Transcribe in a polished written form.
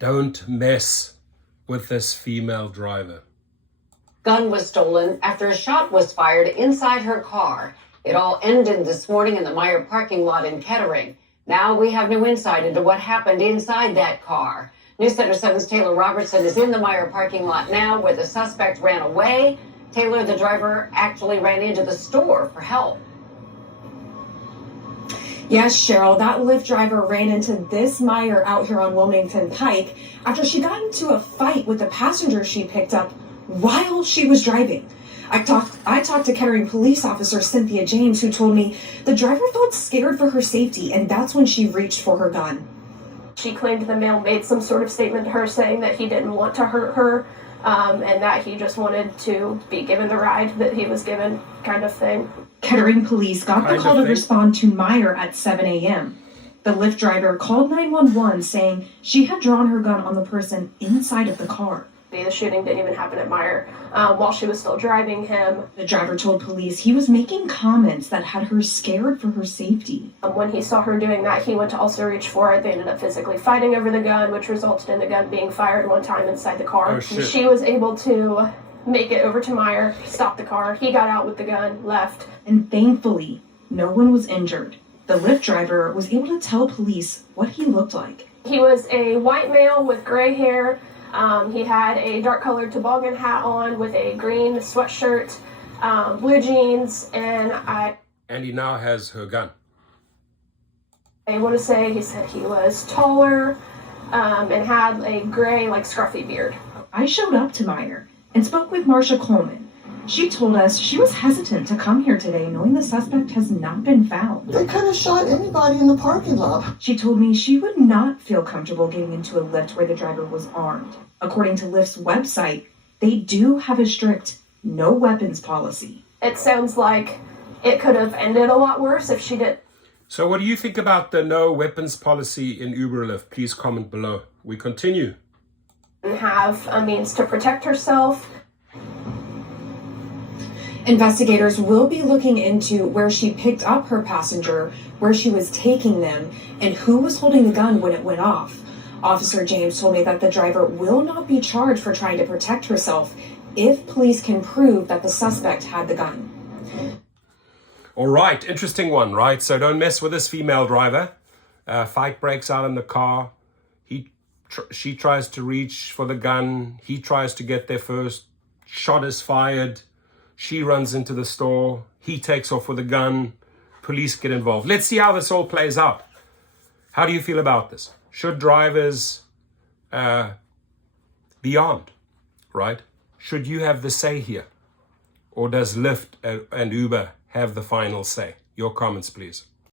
Don't mess with this female driver. Gun was stolen after a shot was fired inside her car. It all ended this morning in the Meijer parking lot in Kettering. Now we have new insight into what happened inside that car. News Center 7's Taylor Robertson is in the Meijer parking lot now where the suspect ran away. Taylor, the driver, actually ran into the store for help. Yes, Cheryl, that Lyft driver ran into this Meijer out here on Wilmington Pike after she got into a fight with the passenger she picked up while she was driving. I talked to Kettering police officer Cynthia James, who told me the driver felt scared for her safety, and that's when she reached for her gun. She claimed the male made some sort of statement to her saying that he didn't want to hurt her, and that he just wanted to be given the ride that he was given, kind of thing. Kettering police got the call to respond to Meijer at 7 a.m. The Lyft driver called 911 saying she had drawn her gun on the person inside of the car. The shooting didn't even happen at Meijer while she was still driving him. The driver told police he was making comments that had her scared for her safety. When he saw her doing that, he went to also reach for it. They ended up physically fighting over the gun, which resulted in the gun being fired one time inside the car. Oh, shit. She was able to make it over to Meijer, stop the car. He got out with the gun, left. And thankfully, no one was injured. The Lyft driver was able to tell police what he looked like. He was a white male with gray hair. He had a dark-colored toboggan hat on with a green sweatshirt, blue jeans, and he now has her gun. I want to say he said he was taller and had a gray, scruffy beard. I showed up to Meijer and spoke with Marsha Coleman. She told us she was hesitant to come here today knowing the suspect has not been found. They could have shot anybody in the parking lot. She told me she would not feel comfortable getting into a Lyft where the driver was armed. According to Lyft's website, they do have a strict no weapons policy. It sounds like it could have ended a lot worse if she did. So what do you think about the no weapons policy in Uber Lyft? Please comment below. We continue. Have a means to protect herself. Investigators will be looking into where she picked up her passenger, where she was taking them, and who was holding the gun when it went off. Officer James told me that the driver will not be charged for trying to protect herself if police can prove that the suspect had the gun. All right, interesting one, right? So don't mess with this female driver. Fight breaks out in the car. She tries to reach for the gun. He tries to get there first. Shot is fired. She runs into the store. He takes off with a gun. Police get involved. Let's see how this all plays out. How do you feel about this? Should drivers be armed, right? Should you have the say here? Or does Lyft and Uber have the final say? Your comments, please.